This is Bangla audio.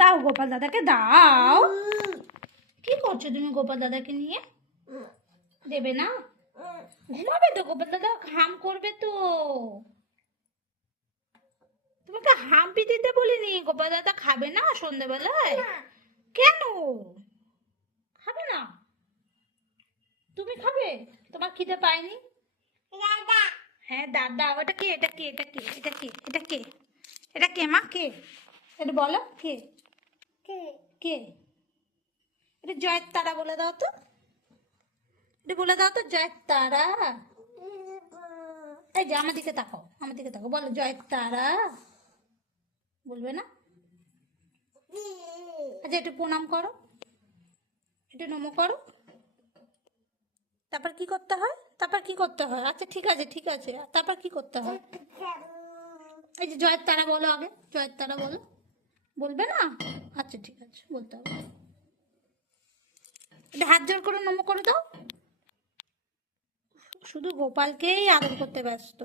দাও গোপাল দাদাকে দাও। কি করছো তুমি গোপাল দাদাকে নিয়ে? দেবে না? ঘুমাবে তো গোপাল দাদা, হাম করবে তো। তোমাকে হাম্পি দিতে বলিনি, গোপাল দাদা খাবে না সন্ধ্যেবেলায়? কেন খাবে না? তুমি খাবে? তোমার খিদে পায়নি? হ্যাঁ দাদা। ওটা কে? এটা কে? এটা কে? এটা কে? এটা কে? এটা কে মা? কে? এটা বলো কে? কে? এটা জয়ের তারা বলে দাও তো। এটা বলে দাও তো, জয়ের তারা। এই যে আমার দিকে তাকাও, আমার দিকে তাকাও, বলো জয়ের তারা। বলবে না? আচ্ছা একটু প্রণাম করো, একটু নমো করো। তারপর কি করতে হয়? তারপর কি করতে হয়? আচ্ছা ঠিক আছে ঠিক আছে, তারপর কি করতে হয়? এই যে জয়ের তারা বলো আগে, জয়ের তারা বলো। বলবে না? আচ্ছা ঠিক আছে, বলতে হবে। এটা হাত জোর করে নমো করে দাও। শুধু গোপালকেই আদর করতে ব্যস্ত।